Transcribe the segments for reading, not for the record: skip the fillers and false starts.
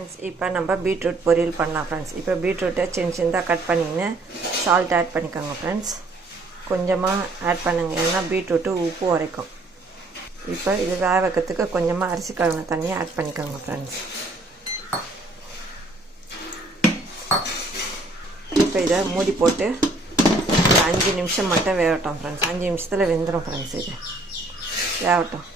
Friends, இப்போ நம்ம beetroot பொரியல் பண்ணலாம் ஃப்ரெண்ட்ஸ். இப்போ பீட்ரூட்டை சின்னதாக கட் பண்ணின்னு சால்ட் ஆட் பண்ணிக்கோங்க ஃப்ரெண்ட்ஸ். கொஞ்சமாக ஆட் பண்ணுங்க, ஏன்னா பீட்ரூட்டு உப்பு உரைக்கும். இப்போ இது வேக வைக்கிறதுக்கு கொஞ்சமாக அரிசி கழுவின தண்ணியை ஆட் பண்ணிக்கோங்க ஃப்ரெண்ட்ஸ். இப்போ இதை மூடி போட்டு 5 நிமிஷம் மட்டும் வேகட்டும் ஃப்ரெண்ட்ஸ். 5 நிமிஷத்தில் வெந்துடும் ஃப்ரெண்ட்ஸ். இது வேகட்டும்.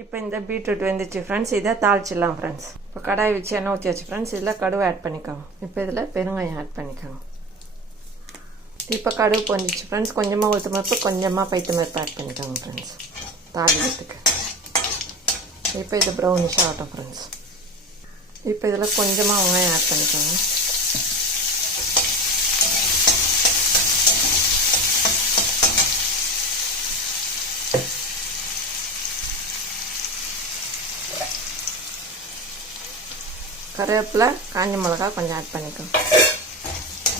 இப்போ இந்த பீட்ரூட் வெந்துச்சு ஃப்ரெண்ட்ஸ். இதை தாளிச்சிடலாம் ஃப்ரெண்ட்ஸ். இப்போ கடாய் வச்சு எண்ணெய் ஊற்றி வச்சு ஃப்ரெண்ட்ஸ். இதில் கடுகு ஆட் பண்ணிக்கோங்க. இப்போ இதில் பெருங்காயம் ஆட் பண்ணிக்கோங்க. இப்போ கடுகு பொஞ்சிச்சு ஃப்ரெண்ட்ஸ். கொஞ்சமாக உளுத்தம் பருப்பு, கொஞ்சமாக பைத்த பருப்பு ஆட் பண்ணிக்கோங்க ஃப்ரெண்ட்ஸ் தாளிக்கிறதுக்கு. இப்போ இது ப்ரௌனிஷ் ஆகட்டும் ஃப்ரெண்ட்ஸ். இப்போ இதில் கொஞ்சமாக வெங்காயம் ஆட் பண்ணிக்கோங்க. கருவேப்பிலை, காஞ்ச மிளகா கொஞ்சம் ஆட் பண்ணிக்கோங்க.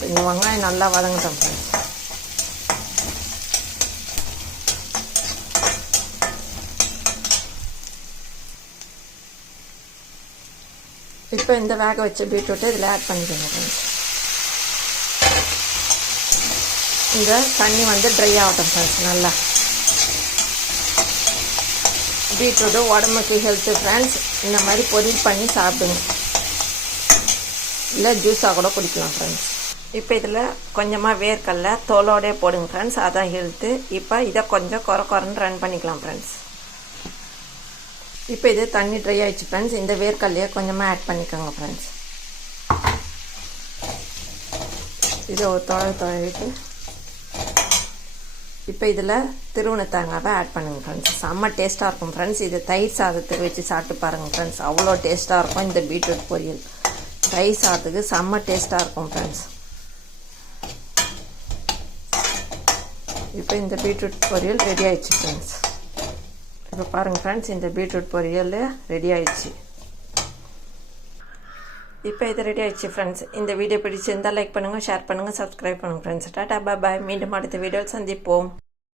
இந்த வெங்காயம் நல்லா வதங்கட்டும் ஃப்ரெண்ட்ஸ். இப்போ இந்த வேக வச்ச பீட்ரூட்டை இதில் ஆட் பண்ணிக்கோங்க ஃப்ரெண்ட்ஸ். இந்த தண்ணி ட்ரை ஆகட்டும் ஃப்ரெண்ட்ஸ். நல்லா பீட்ரூட்டு உடம்புக்கு ஹெல்த்து ஃப்ரெண்ட்ஸ். இந்த மாதிரி பொரியல் பண்ணி சாப்பிடுங்க, இல்லை ஜூஸாக கூட குடிக்கலாம் ஃப்ரெண்ட்ஸ். இப்போ இதில் கொஞ்சமாக வேர்க்கடலை தோலோடே போடுங்க ஃப்ரெண்ட்ஸ், அதான் ஹெல்த்து. இப்போ இதை கொஞ்சம் குறைன்னு ரன் பண்ணிக்கலாம் ஃப்ரெண்ட்ஸ். இப்போ இது தண்ணி ட்ரை ஆகிடுச்சு ஃப்ரெண்ட்ஸ். இந்த வேர்க்கடலையை கொஞ்சமாக ஆட் பண்ணிக்கோங்க ஃப்ரெண்ட்ஸ். இதை ஒரு தொழிட்டு இப்போ இதில் திருவண்ண தேங்காவை ஆட் பண்ணுங்கள் ஃப்ரெண்ட்ஸ். செம்ம டேஸ்ட்டாக இருக்கும் ஃப்ரெண்ட்ஸ். இது தயிர் சாதத்துக்கு வச்சு சாப்பிட்டு பாருங்கள் ஃப்ரெண்ட்ஸ். அவ்வளோ டேஸ்ட்டாக இருக்கும் இந்த பீட்ரூட் பொரியல். தயிர் சாதத்துக்கு செம்ம டேஸ்ட்டாக இருக்கும் ஃப்ரெண்ட்ஸ். இப்போ இந்த பீட்ரூட் பொரியல் ரெடி ஆயிடுச்சு ஃப்ரெண்ட்ஸ். இப்போ பாருங்கள் ஃப்ரெண்ட்ஸ், இந்த பீட்ரூட் பொரியல் ரெடி ஆயிடுச்சு. இப்போ இது ரெடி ஆயிடுச்சு ஃப்ரெண்ட்ஸ். இந்த வீடியோ பிடிச்சிருந்தால் லைக் பண்ணுங்கள், ஷேர் பண்ணுங்கள், சப்ஸ்கிரைப் பண்ணுங்கள் ஃப்ரெண்ட்ஸ். டாடா பாய். மீண்டும் அடுத்த வீடியோவில் சந்திப்போம்.